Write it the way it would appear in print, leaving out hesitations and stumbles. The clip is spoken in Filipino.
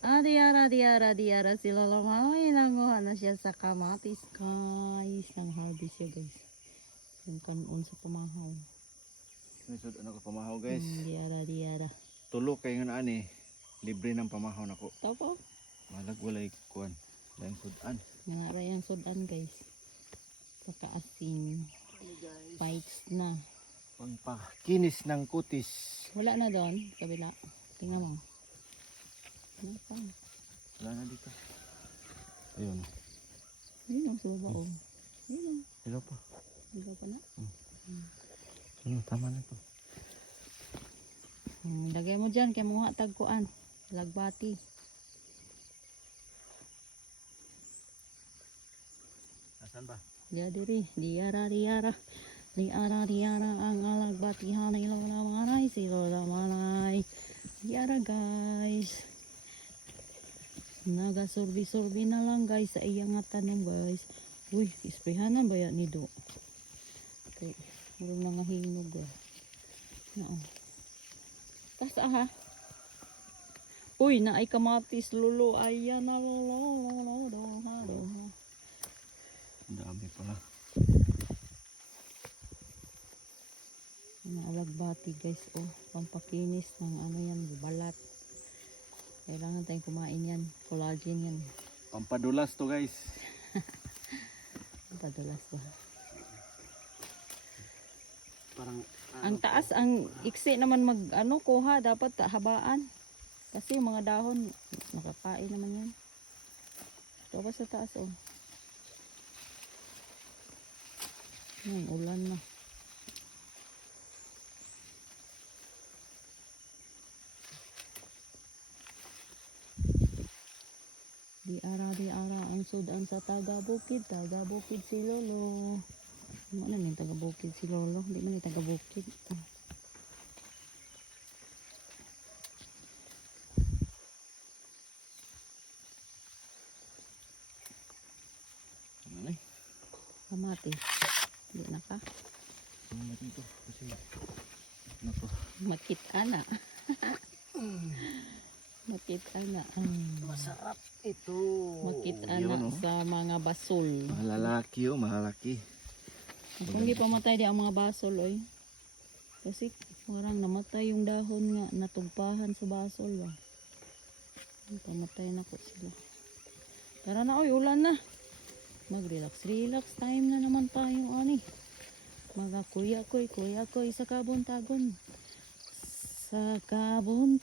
Diara si Lola Mami. Nanguha na siya sa kamatis guys. Nang harvest siya guys. Yung kanon sa pamahaw. Nisod ano ka pamahaw guys. Diara. Tulo kay nga ani. Libre ng pamahaw nako. Tapo. Malag walay kuan. Lain sudan. Mga rayang sudan guys. Saka asin. Bites na. Pangpakinis ng kutis. Wala na doon. Kabila. Tingnan mo. Ano pa? Wala na dito. Ayun. Yun ang suba oh. Yun. Hello po. Diba pa na? Ano, tama na to. Lagay mo dyan kay muha tagkuan. Lagbati. Asan ba? Diya diri. Diara. Diara ang alagbatihan ni Lola Manay. Si Lola Manay. Diara guys. Nagasorbi-sorbi na lang guys sa iyang nga tanong guys. Uy, isprehanan ba yan ni Do? Okay. Meron mga hinog ah. Oo. Tas ha. Uy, naay kamatis lulo. Ayan na lolo. Ang dami pala. Mga alagbati guys. Oh, pampakinis ng ano yan, balat. Kailangan tayong kumain yan. Collagen yan. Pampadulas to guys. Padulas ba? Parang Ang taas, ang iksi naman mag ano kuha. Dapat habaan. Kasi yung mga dahon, nakakain naman yan. Ito ba sa taas oh. Yan, ulan na. Diara ang sudan sa taga-bukid si Lolo. Ano na yung taga-bukid si Lolo? Hindi man yung taga-bukid. ano na eh. Kamatis. Hindi na ka. Ano na dito? Kasi nako. Makita na. Makita na. Masarap ito. Makita Yun, na oh. sa mga basol. Malalaki oh, malalaki. Kung di pamatay di ang mga basol oy. Kasi parang namatay yung dahon nga natugpahan sa basol ba. Pamatay na ko sila. Tara na oy, ulan na. Mag-relax time na naman tayo ani. Mga kuya koy sa kabuntagon. Sa kabuntagon.